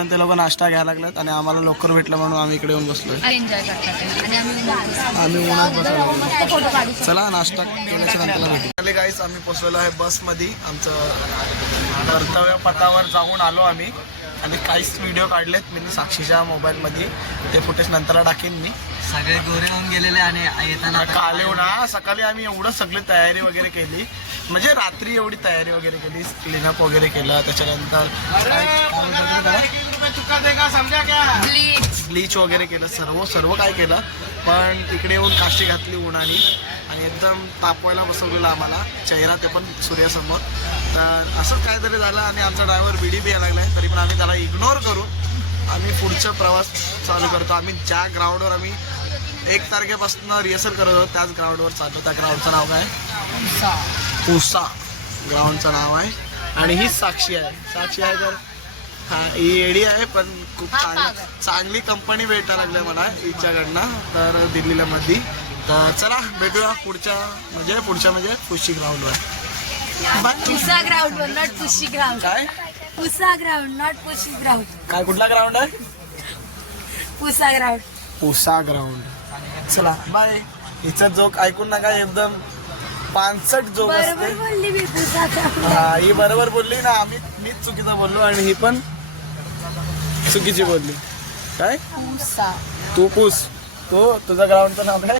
कारण ते लोक नाश्ता घ्यायला लागलेत आणि आम्हाला लवकर भेटलं म्हणून आम्ही इकडे येऊन बसलोय. एन्जॉय करतात आणि आम्ही उन्हात बसलो. चला नाश्ता केल्याच्या नंतर भेटू. गाईस आम्ही पोचलेलो आहे बसमध्ये. आमचं कर्तव्य पथावर जाऊन आलो आम्ही आणि काहीच व्हिडिओ काढलेत मी साक्षीच्या मोबाईलमध्ये. ते फुटेज नंतरला टाकेन मी. सगळे गोरे होऊन गेलेले आणि येताना काल येऊ ना. सकाळी आम्ही एवढं सगळी तयारी वगैरे केली, म्हणजे रात्री एवढी तयारी वगैरे केली, क्लीनअप वगैरे केलं. त्याच्यानंतर ब्लीच वगैरे केलं, सर्व काय केलं. पण इकडे येऊन काशी घातली उन्हाने आणि एकदम तापवायला बसवलेलं आम्हाला चेहरा, ते पण सूर्यासमोर. तर असंच काहीतरी झालं आणि आमचा ड्रायव्हर बिडी प्यायला लागलाय. तरी पण आम्ही त्याला इग्नोर करून आम्ही पुढचा प्रवास चालू करतो. आम्ही ज्या ग्राउंडवर आम्ही 1 तारखेपासून रिहर्सल करत होतो त्याच ग्राउंडवर चालतो. त्या ग्राउंडचं नाव काय? पुसा ग्राउंडचं नाव आहे. आणि ही साक्षी आहे. साक्षी आहे तर हा ही एडी आहे, पण खूप चांगली कंपनी भेटायला लागली मला हिच्याकडनं तर दिल्लीला मध्ये. तर चला भेटूया पुढच्या म्हणजे पुशी ग्राउंडवर. Pusa ground not pushy ground. काय Pusa ground not pushy ground. काय कुठला ग्राउंड आहे? पुसा ग्राउंड. पुसा ग्राउंड. चला बाय. हिचा जोक ऐकून नका, एकदम 65 जोक असते. बरोबर बोलली मी पुसा ग्राउंड. हा ही बरोबर बोलली ना. मीच चुकीचं बोललो आणि ही पण चुकीची बोलली. काय पुसा. तू पूस. तो तुझा ग्राउंडचं नाव काय?